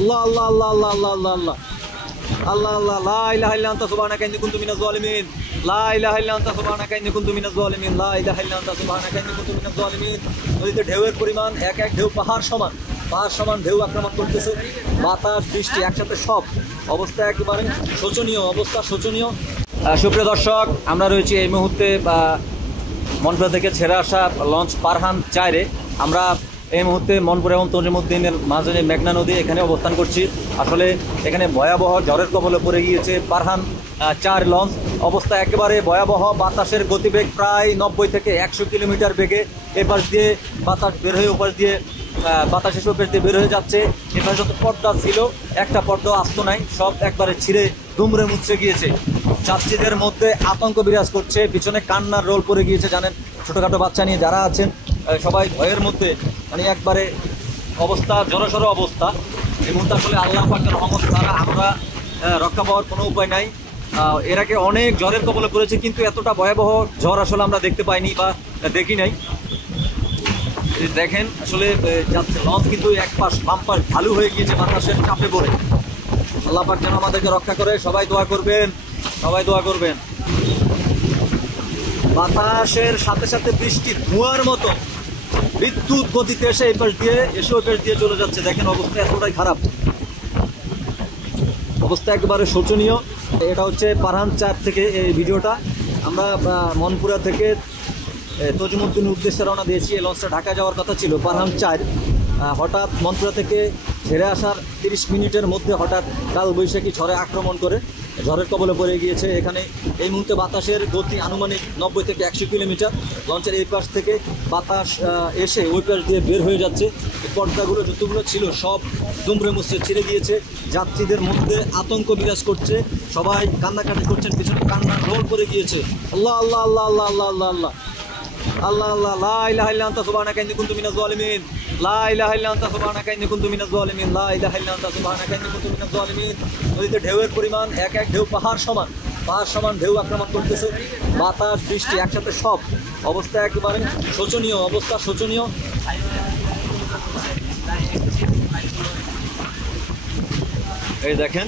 আল্লাহ আল্লাহ আল্লাহ আল্লাহ আল্লাহ আল্লাহ আল্লাহ আল্লাহ আল্লাহ লা ইলাহা ইল্লা আনতা সুবহানাকা ইন্নী কুনতু মিনাজ জালিমিন লা ইলাহা ইল্লা আনতা সুবহানাকা ইন্নী কুনতু মিনাজ জালিমিন লা ইলাহা ইল্লা আনতা সুবহানাকা ইন্নী কুনতু মিনাজ জালিমিন। নদীতে ঢেউয়ের পরিমাণ এক এক ঢেউ পাহাড় সমান ঢেউ আক্রমণ করতেছে, বাতাস বৃষ্টি একসাথে সব অবস্থা একেবারে শোচনীয় অবস্থা, শোচনীয়। সুপ্রিয় দর্শক, আমরা রয়েছি এই মুহূর্তে মনপুরা থেকে ছেড়ে আসা লঞ্চ পারহান 4-এ। আমরা এই মুহূর্তে মনপুরা এবং তজিমউদ্দিনের মাঝে মেঘনা নদী, এখানে অবস্থান করছি। আসলে এখানে ভয়াবহ ঝড়ের কবলে পড়ে গিয়েছে পারহান 4 লঞ্চ। অবস্থা একেবারে ভয়াবহ, বাতাসের গতিবেগ প্রায় 90 থেকে 100 কিলোমিটার বেগে এপাশ দিয়ে বাতাস বের হয়ে ওপাশ দিয়ে বাতাস এসে ওপাশ দিয়ে বের হয়ে যাচ্ছে। এপাশে যত পর্দা ছিল একটা পর্দা আস্ত নাই, সব একবারে ছিঁড়ে দুমড়ে মুচড়ে গিয়েছে। যাত্রীদের মধ্যে আতঙ্ক বিরাজ করছে, পিছনে কান্নার রোল পড়ে গিয়েছে। জানেন, ছোটোখাটো বাচ্চা নিয়ে যারা আছেন সবাই ভয়ের মধ্যে, মানে একবারে অবস্থা জড়সড় অবস্থা। এই মুহূর্তে আসলে আল্লাহ পাকের রহমত ছাড়া আমরা রক্ষা পাওয়ার কোনো উপায় নাই। এর আগে অনেক ঝড়ের কবলে পড়েছে, কিন্তু এতটা ভয়াবহ ঝড় আসলে আমরা দেখতে পাইনি বা দেখি নাই। দেখেন আসলে যাচ্ছে লঞ্চ, কিন্তু এক পাশ বাম পাশ ঢালু হয়ে গিয়েছে বাতাসের চাপে পড়ে। আল্লাহ পাক যেন আমাদেরকে রক্ষা করে, সবাই দোয়া করবেন, সবাই দোয়া করবেন। বাতাসের সাথে সাথে বৃষ্টির ধোঁয়ার মতো বিদ্যুৎ গতিতে এসে এই পাশ দিয়ে এসে ওই পাশ দিয়ে চলে যাচ্ছে। দেখেন অবস্থা এতটাই খারাপ, অবস্থা একেবারে শোচনীয়। এটা হচ্ছে পারহান 4 থেকে এই ভিডিওটা। আমরা মনপুরা থেকে তজিমউদ্দিনের উদ্দেশ্যে রওনা দিয়েছি। এই লঞ্চটা ঢাকা যাওয়ার কথা ছিল পারহান 4। হঠাৎ মনপুরা থেকে ছেড়ে আসার 30 মিনিটের মধ্যে হঠাৎ কালবৈশাখী ঝড়ে আক্রমণ করে ঝড়ের কবলে পড়ে গিয়েছে। এখানে এই মুহূর্তে বাতাসের গতি আনুমানিক 90 থেকে 100 কিলোমিটার। লঞ্চের এই পাশ থেকে বাতাস এসে ওই পাশ দিয়ে বের হয়ে যাচ্ছে। এই পর্দাগুলো যতগুলো ছিল সব দুমড়ে মুচড়ে ছিঁড়ে দিয়েছে। যাত্রীদের মধ্যে আতঙ্ক বিরাজ করছে, সবাই কান্নাকাটি করছেন, পিছনে কান্নার রোল পড়ে গিয়েছে। আল্লাহ আল্লাহ আল্লাহ আল্লাহ আল্লাহ আল্লাহ আল্লাহ আল্লাহ আল্লাহ লা ইলাহা ইল্লা আনতা সুবহানাকা ইন্নী কুনতু মিনাজ জালিমিন লা ইলাহা ইল্লা আনতা সুবহানাকা ইন্নী কুনতু মিনাজ জালিমিন লা ইলাহা ইল্লা আনতা সুবহানাকা ইন্নী কুনতু মিনাজ জালিমিন। নদীতে ঢেউয়ের পরিমাণ এক এক ঢেউ পাহাড় সমান ঢেউ আক্রমণ করতেছে, বাতাস বৃষ্টি একসাথে সব অবস্থা একেবারে শোচনীয় অবস্থা, শোচনীয়। এই দেখেন